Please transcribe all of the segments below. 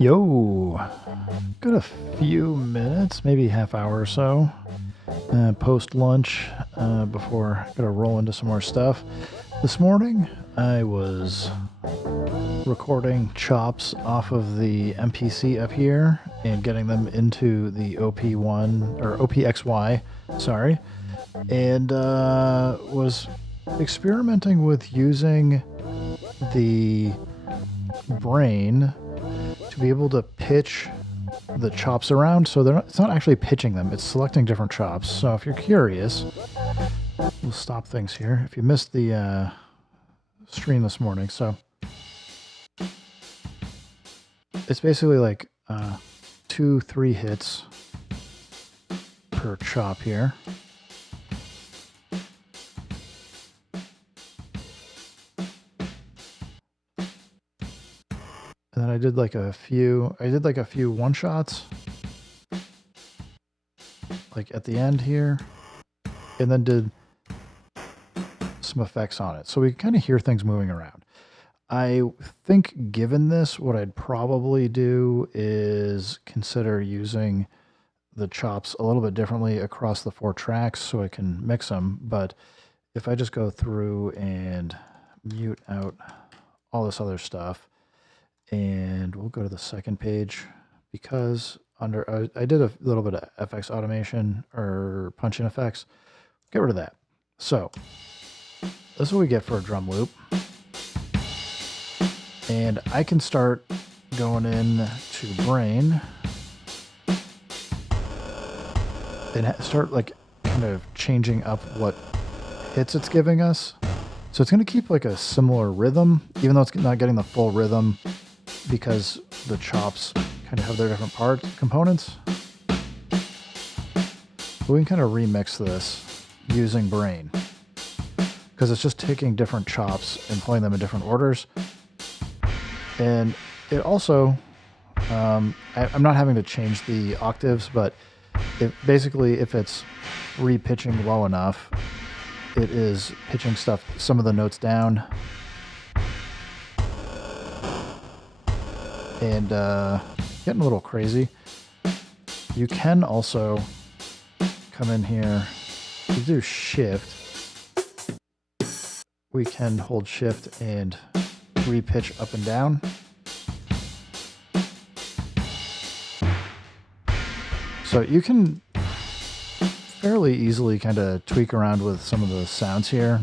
Yo, got a few minutes, maybe half hour or so, post lunch before I gotta roll into some more stuff. This morning I was recording chops off of the MPC up here and getting them into the OP1 or OPXY, sorry, and was experimenting with using the brain to be able to pitch the chops around. So it's not actually pitching them, it's selecting different chops. So if you're curious, we'll stop things here. If you missed the stream this morning, so it's basically like 2-3 hits per chop here. And then I did like a few one shots, like at the end here, and then did some effects on it. So we kind of hear things moving around. I think given this, what I'd probably do is consider using the chops a little bit differently across the 4 tracks so I can mix them. But if I just go through and mute out all this other stuff, and we'll go to the second page because under I did a little bit of FX automation or punch-in effects. Get rid of that. So this is what we get for a drum loop. And I can start going in to brain and start like kind of changing up what hits it's giving us. So it's going to keep like a similar rhythm, even though it's not getting the full rhythm because the chops kind of have their different components. But we can kind of remix this using brain because it's just taking different chops and playing them in different orders. And it also, I'm not having to change the octaves, but basically if it's re-pitching low enough, it is pitching some of the notes down. And getting a little crazy. You can also come in here to do shift. We can hold shift and re-pitch up and down. So you can fairly easily kind of tweak around with some of the sounds here.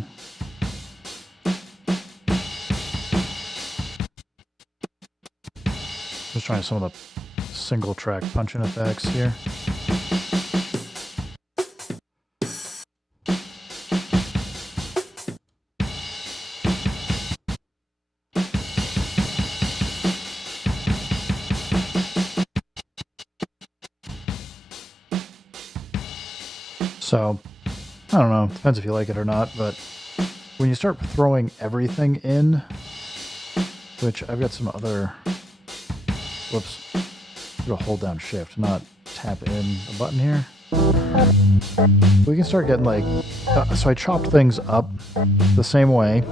Just trying some of the single track punch-in effects here. So, I don't know, depends if you like it or not, but when you start throwing everything in, which I've got some other, whoops, I'm gonna hold down shift, not tap in the button here. We can start getting like, so I chopped things up the same way,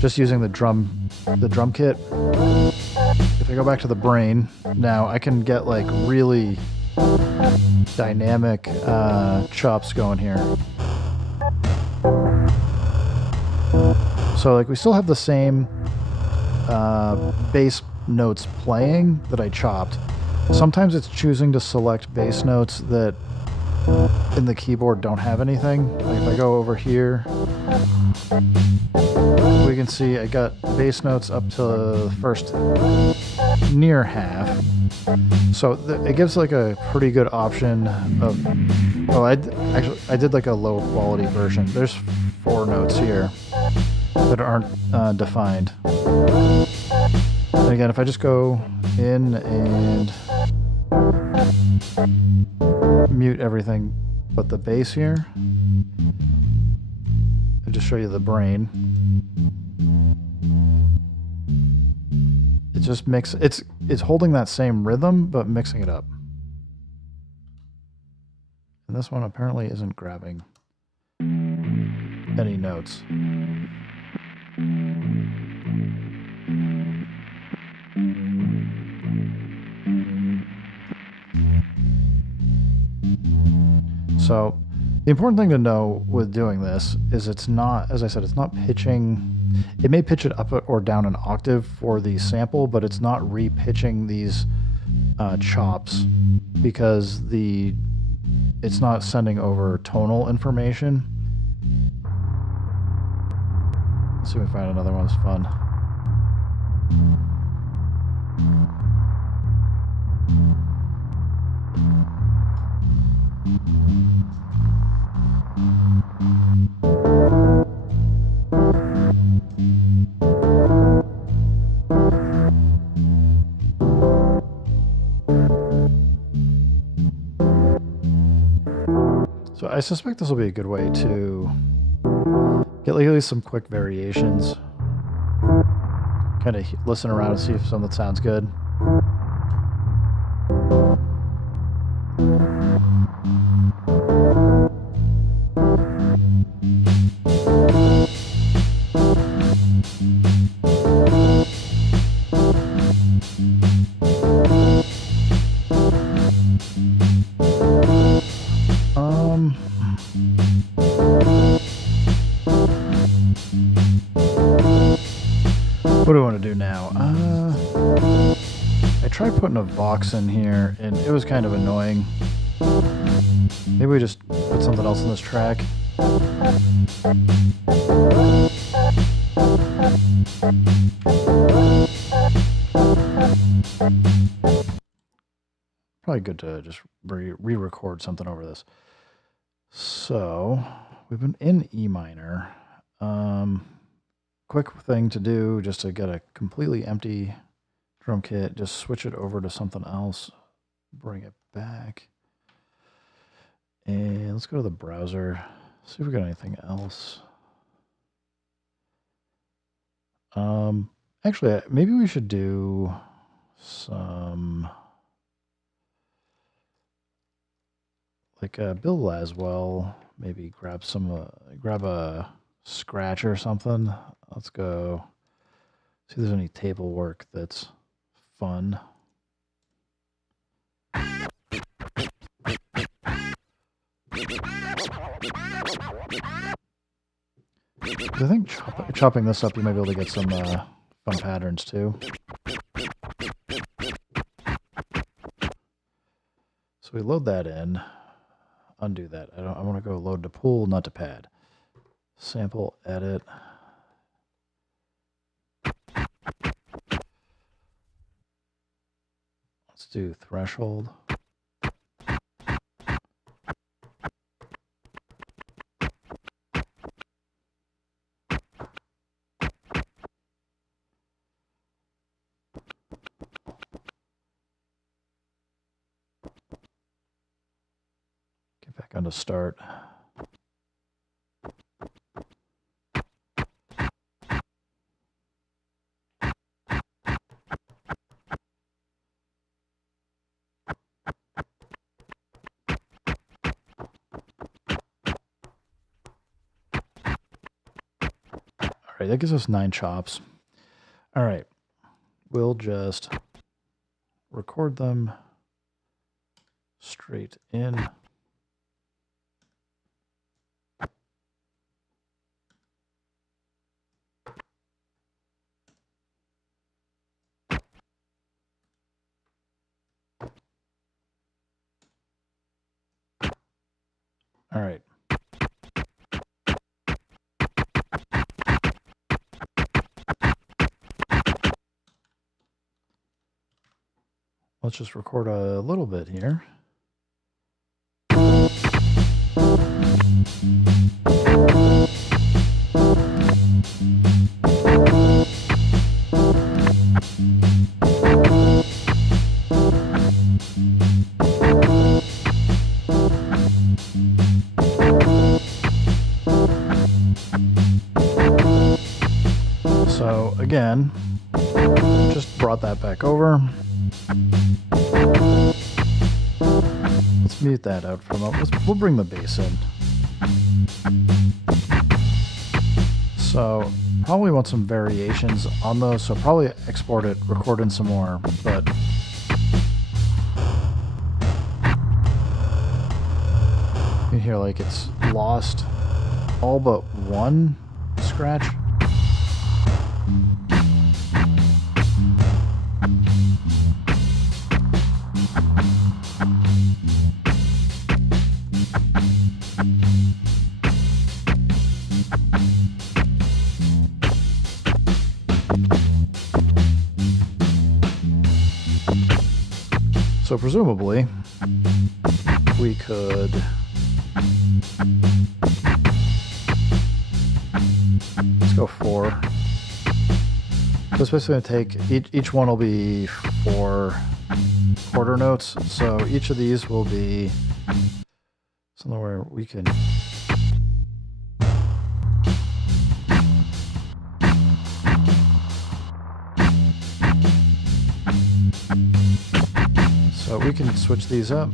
just using the drum kit. If I go back to the brain, now I can get like really dynamic chops going here. So like we still have the same bass notes playing that I chopped. Sometimes it's choosing to select bass notes that in the keyboard don't have anything. Like if I go over here, we can see I got bass notes up to the first near half. So it gives like a pretty good option of, oh, I did like a low quality version. There's 4 notes here that aren't defined. And again, if I just go in and mute everything but the bass here, and just show you the brain, it just it's holding that same rhythm but mixing it up. And this one apparently isn't grabbing any notes. So the important thing to know with doing this is it's not, as I said, it's not pitching. It may pitch it up or down an octave for the sample, but it's not re-pitching these chops because it's not sending over tonal information. Let's see if we find another one that's fun. So I suspect this will be a good way to get at least some quick variations. Kind of listen around and see if something sounds good. What do I want to do now? I tried putting a Vox in here, and it was kind of annoying. Maybe we just put something else in this track. Probably good to just re-record something over this. So, we've been in E minor. Quick thing to do, just to get a completely empty drum kit, just switch it over to something else, bring it back, and let's go to the browser, see if we got anything else. Actually, maybe we should do some, like Bill Laswell, maybe grab a scratch or something. Let's go see if there's any table work that's fun. I think chopping this up, you might be able to get some fun patterns too. So we load that in, undo that. I want to go load to pool, not to pad. Sample, edit. Let's do threshold. Get back onto start. All right, that gives us 9 chops. All right, we'll just record them straight in. All right. Let's just record a little bit here. So again, just brought that back over. Let's mute that out for a moment. We'll bring the bass in. So probably want some variations on those. So probably export it, record in some more, but can hear like it's lost all but one scratch. So presumably, we could let's go 4. So it's basically going to take, each one will be 4 quarter notes. So each of these will be something where we can so we can switch these up.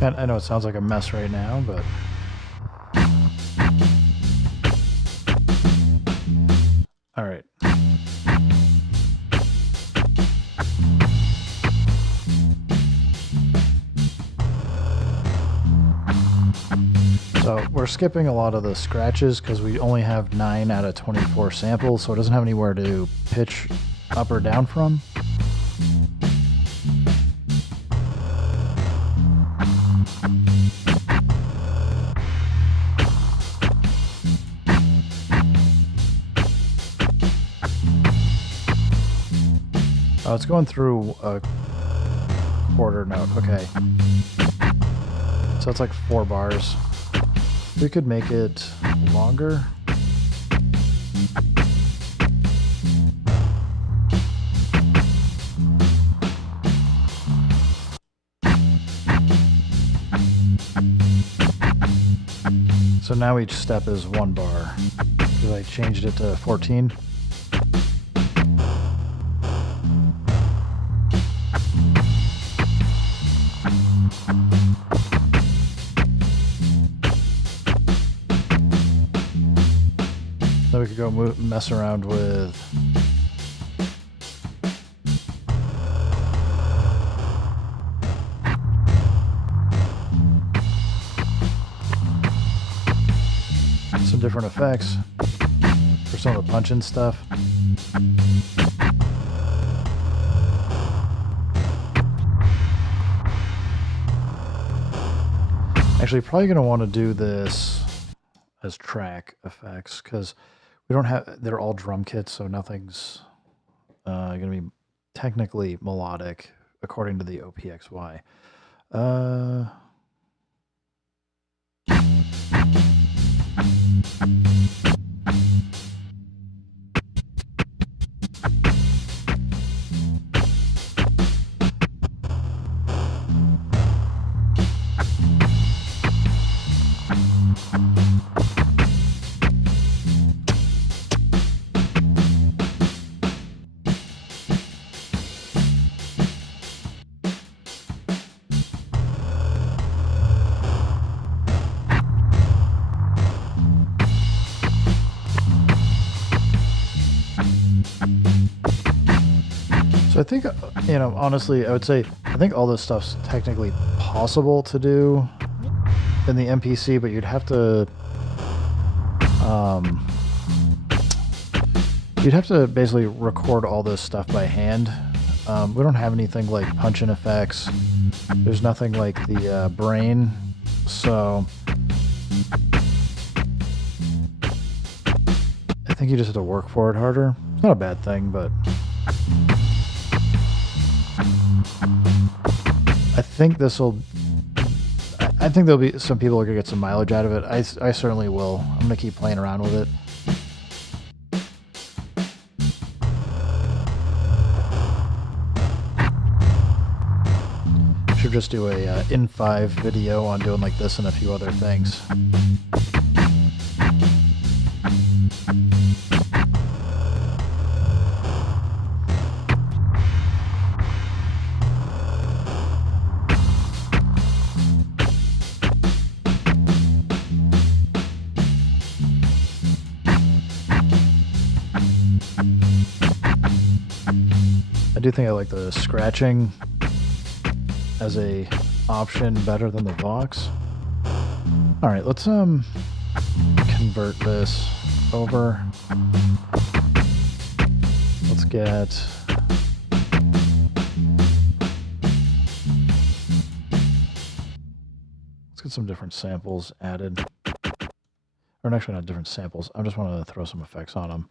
And I know it sounds like a mess right now, but all right. So we're skipping a lot of the scratches because we only have 9 out of 24 samples, so it doesn't have anywhere to pitch up or down from. Oh, it's going through a quarter note. Okay. So it's like 4 bars. We could make it longer. So now each step is 1 bar, because I changed it to 14. Then we could go mess around with some different effects for some of the punch-in stuff. Actually, probably going to want to do this as track effects because we don't have, they're all drum kits, so nothing's going to be technically melodic according to the OPXY. So I think, you know, honestly, I would say, I think all this stuff's technically possible to do in the MPC, but you'd have to basically record all this stuff by hand. We don't have anything like punch-in effects. There's nothing like the brain, so I think you just have to work for it harder. It's not a bad thing, but I think there'll be some people are gonna get some mileage out of it. I certainly will. I'm gonna keep playing around with it. Should just do a in 5 video on doing like this and a few other things. do think I like the scratching as a option better than the Vox. All right, let's convert this over. Let's get some different samples added. Or actually not different samples. I just want to throw some effects on them.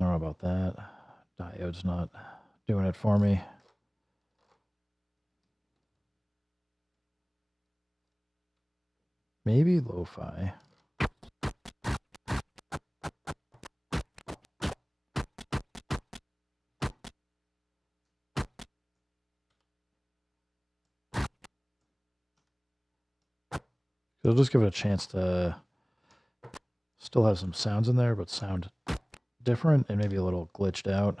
I don't know about that. Diode's not doing it for me. Maybe lo-fi. It'll just give it a chance to still have some sounds in there, but sound different and maybe a little glitched out.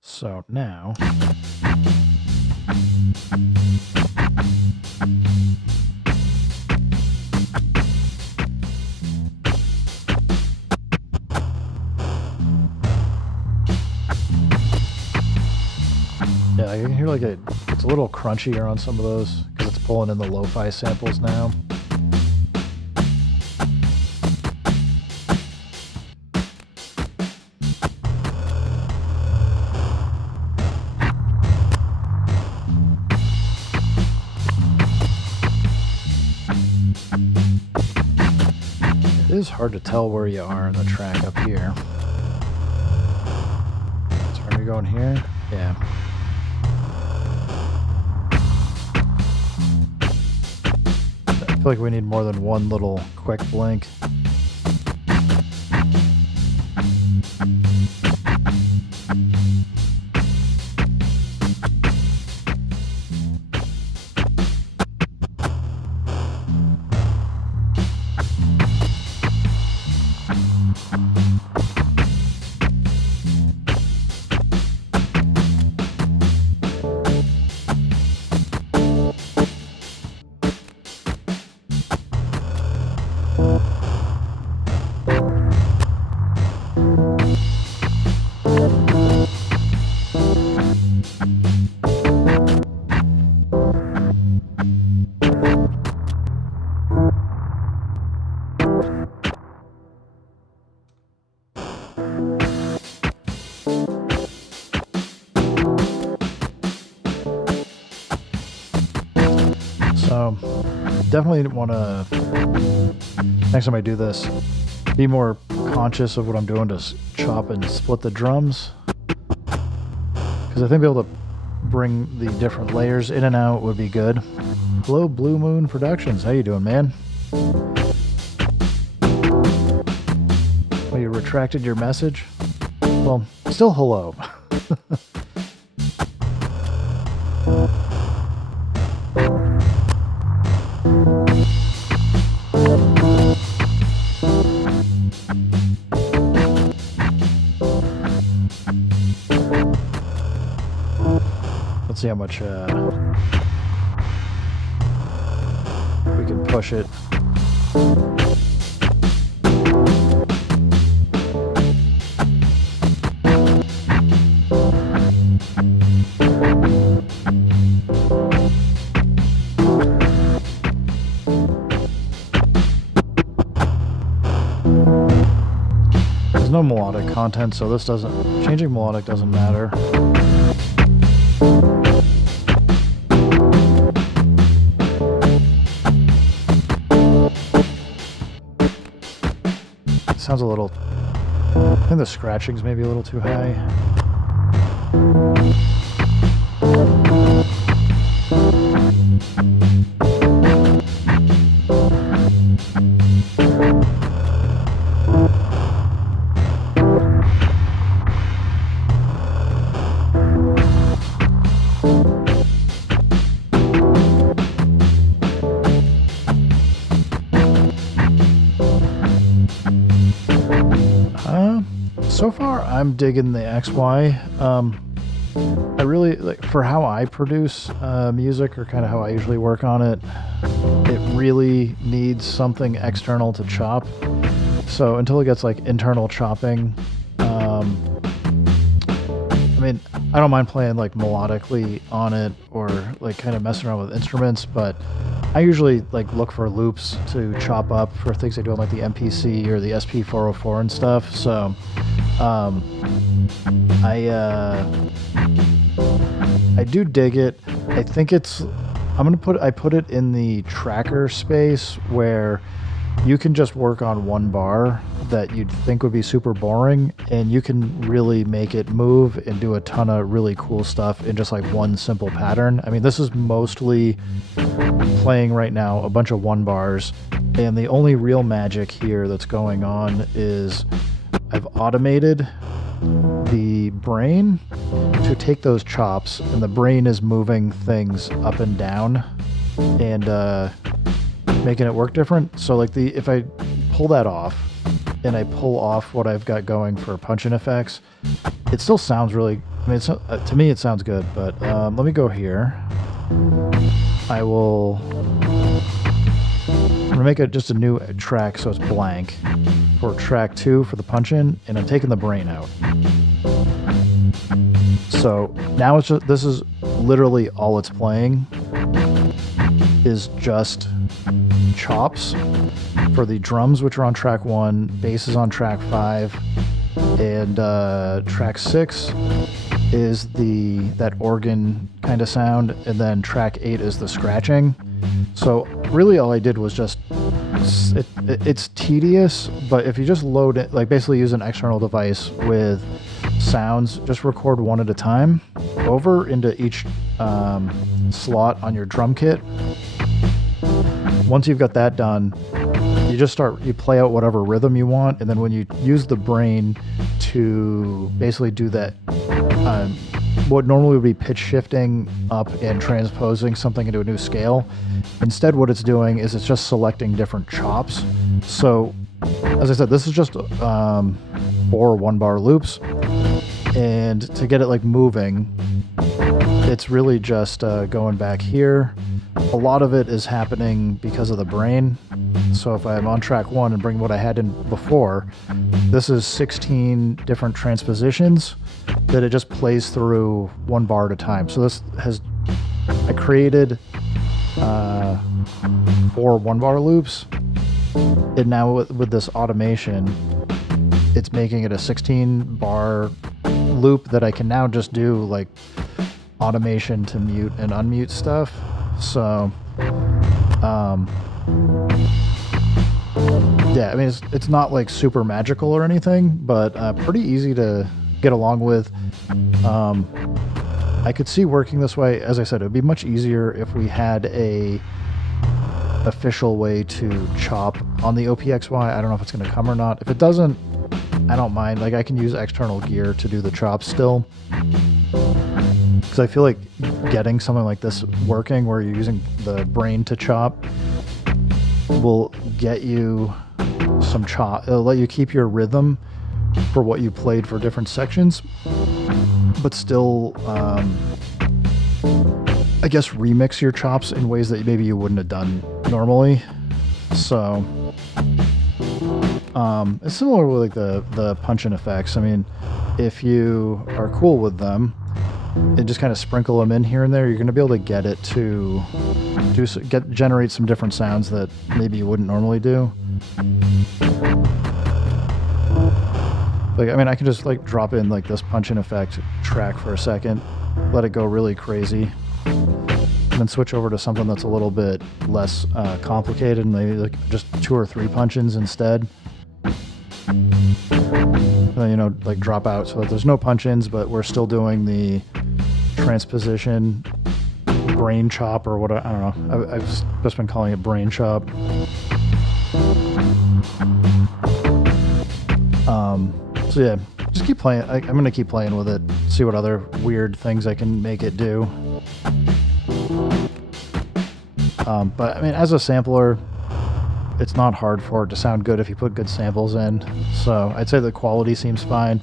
So now yeah, I can hear like it's a little crunchier on some of those because it's pulling in the lo-fi samples now. It is hard to tell where you are in the track up here. So are we going here? Yeah. I feel like we need more than one little quick blink. So definitely want to, next time I do this, be more conscious of what I'm doing to chop and split the drums. Because I think being able to bring the different layers in and out would be good. Hello, Blue Moon Productions. How you doing, man? Well, you retracted your message? Well, still hello. Let's see how much we can push it. There's no melodic content, so this doesn't, changing melodic doesn't matter. Sounds a little, I think the scratching's maybe a little too high. So far, I'm digging the XY. I really like for how I produce music, or kind of how I usually work on it. It really needs something external to chop. So until it gets like internal chopping, I mean, I don't mind playing like melodically on it or like kind of messing around with instruments, but I usually like look for loops to chop up for things I do on like the MPC or the SP404 and stuff. So I do dig it. I think I put it in the tracker space where you can just work on one bar that you'd think would be super boring, and you can really make it move and do a ton of really cool stuff in just like one simple pattern. I mean, this is mostly playing right now a bunch of one bars, and the only real magic here that's going on is I've automated the brain to take those chops, and the brain is moving things up and down and making it work different. So like if I pull that off and I pull off what I've got going for punch-in effects, it still sounds really, I mean, to me it sounds good, but let me go here. I'm gonna make it just a new track so it's blank for track 2 for the punch-in, and I'm taking the brain out. So now it's just, this is literally all it's playing is just chops for the drums, which are on track 1, bass is on track 5, and track 6 is that organ kind of sound, and then track 8 is the scratching. So really all I did was just, it's tedious, but if you just load it, like basically use an external device with sounds, just record one at a time over into each slot on your drum kit. Once you've got that done, you play out whatever rhythm you want, and then when you use the brain to basically do that, what normally would be pitch shifting up and transposing something into a new scale, instead what it's doing is it's just selecting different chops. So as I said, this is just 4 one-bar loops, and to get it like moving, it's really just going back here. A lot of it is happening because of the brain. So if I'm on track 1 and bring what I had in before, this is 16 different transpositions that it just plays through one bar at a time. So I created 4 one-bar loops, and now with this automation, it's making it a 16-bar loop that I can now just do like automation to mute and unmute stuff. So yeah, I mean, it's not like super magical or anything, but pretty easy to get along with. I could see working this way. As I said, it would be much easier if we had a official way to chop on the OPXY. I don't know if it's going to come or not. If it doesn't, I don't mind. Like, I can use external gear to do the chops still, because I feel like getting something like this working where you're using the brain to chop will get you some chop. It'll let you keep your rhythm for what you played for different sections, but still I guess remix your chops in ways that maybe you wouldn't have done normally. So it's similar with like the punch-in effects. I mean, if you are cool with them and just kind of sprinkle them in here and there, you're going to be able to get it to generate some different sounds that maybe you wouldn't normally do. Like, I mean, I can just like drop in like this punch-in effect track for a second, let it go really crazy, and then switch over to something that's a little bit less complicated, and maybe like just 2 or 3 punch-ins instead. You know, like drop out so that there's no punch-ins, but we're still doing the transposition brain chop, or what, I don't know. I've just been calling it brain chop. So yeah, just keep playing. I'm going to keep playing with it, see what other weird things I can make it do. But I mean, as a sampler, it's not hard for it to sound good if you put good samples in. So I'd say the quality seems fine.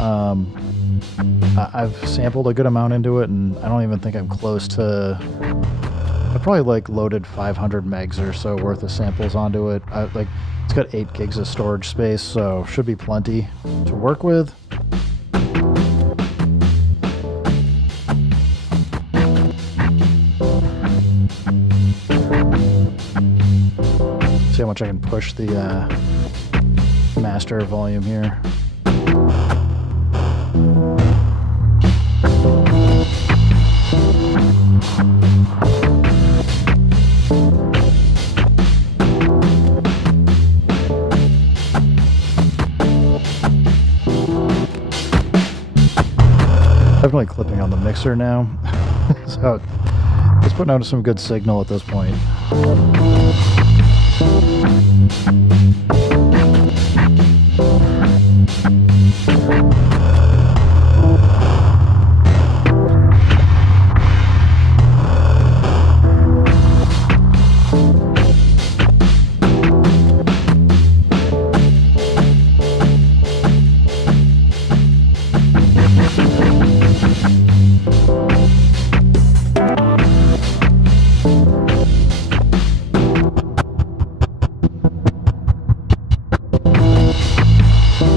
I've sampled a good amount into it, and I don't even think I'm close to... I probably like loaded 500 megs or so worth of samples onto it. It's got 8 gigs of storage space, so should be plenty to work with. See how much I can push the master volume here. Definitely clipping on the mixer now, so it's putting out some good signal at this point.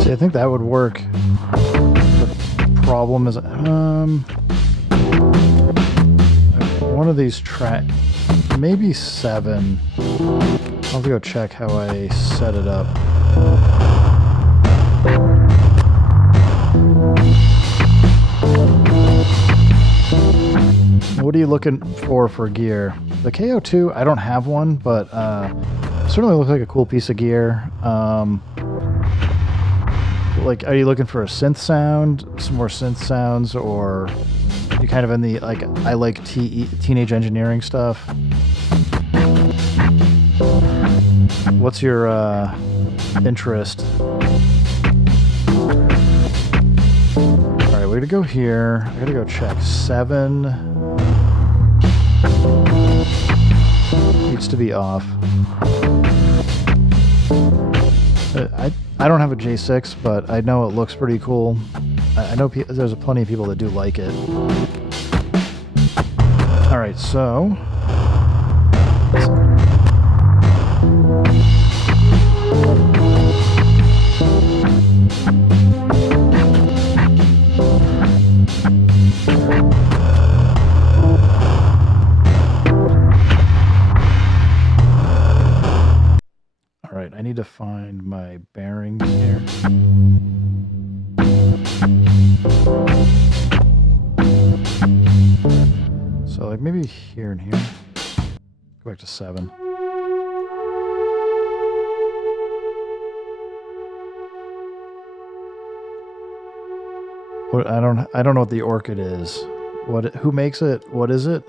I think that would work. The problem is, one of these maybe 7. I'll have to go check how I set it up. What are you looking for gear? The KO2, I don't have one, but certainly looks like a cool piece of gear. Like, are you looking for a synth sound, some more synth sounds, or you kind of in the, like, I like teenage engineering stuff? What's your interest? Alright, we're gonna go here. I gotta go check 7. Needs to be off. I don't have a J6, but I know it looks pretty cool. I know there's plenty of people that do like it. Alright, so... Alright, I need to find my bearings here. So like maybe here and here. Go back to 7. What, I don't know what the Orchid is. Who makes it? What is it?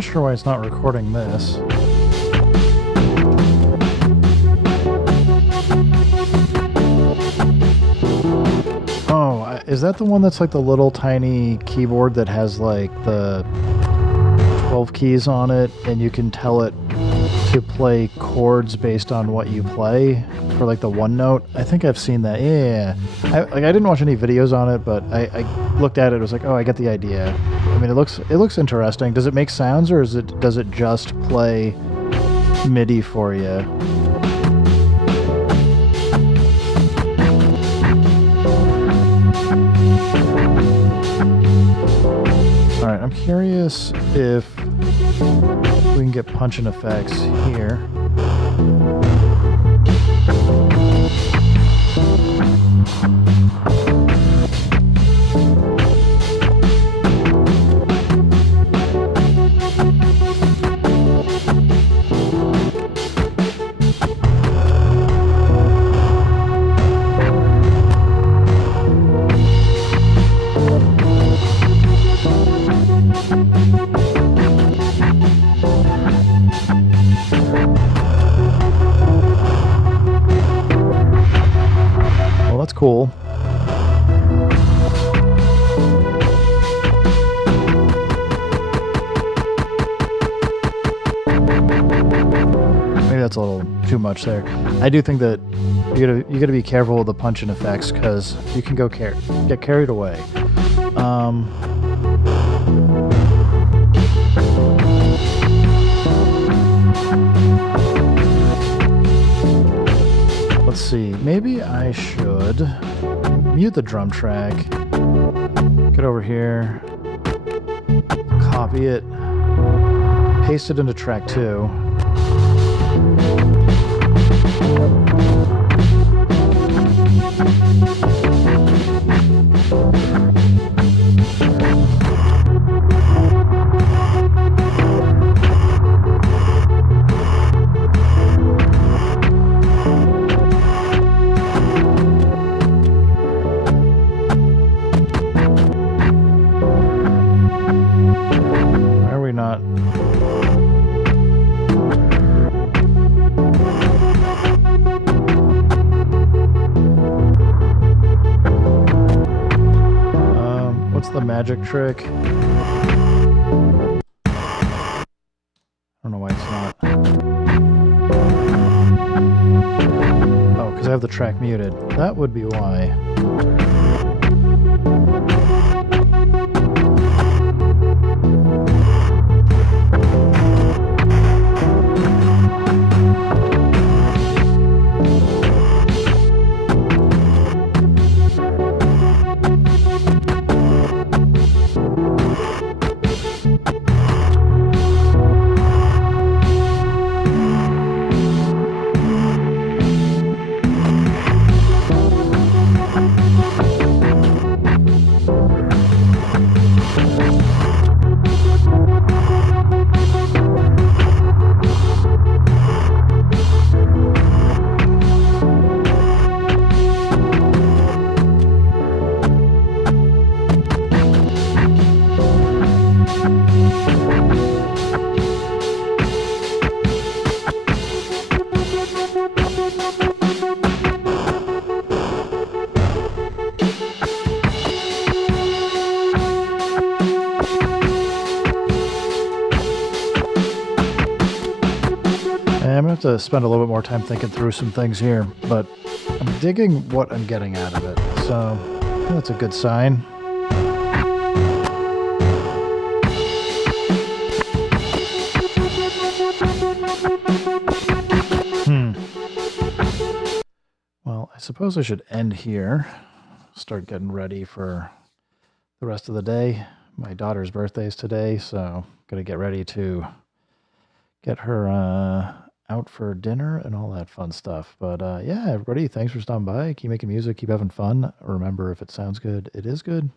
Sure why it's not recording this. Oh, is that the one that's like the little tiny keyboard that has like the 12 keys on it, and you can tell it to play chords based on what you play for like the one note. I think I've seen that. Yeah. I didn't watch any videos on it, but I looked at it. It was like, oh, I get the idea. I mean, it looks interesting. Does it make sounds, or does it just play MIDI for you? All right, I'm curious if we can get punching effects here. Well, that's cool. Maybe that's a little too much there. I do think that you gotta be careful with the punching effects, because you can get carried away. Let's see. Maybe I should mute the drum track. Get over here. Copy it. Paste it into track 2. Why are we not? What's the magic trick? I don't know why it's not. Oh, because I have the track muted. That would be why. I'm gonna have to spend a little bit more time thinking through some things here, but I'm digging what I'm getting out of it, so that's a good sign. Well, I suppose I should end here, start getting ready for the rest of the day. My daughter's birthday is today, so gotta get ready to get her out for dinner and all that fun stuff. But yeah, everybody, thanks for stopping by. Keep making music, keep having fun. Remember, if it sounds good, it is good.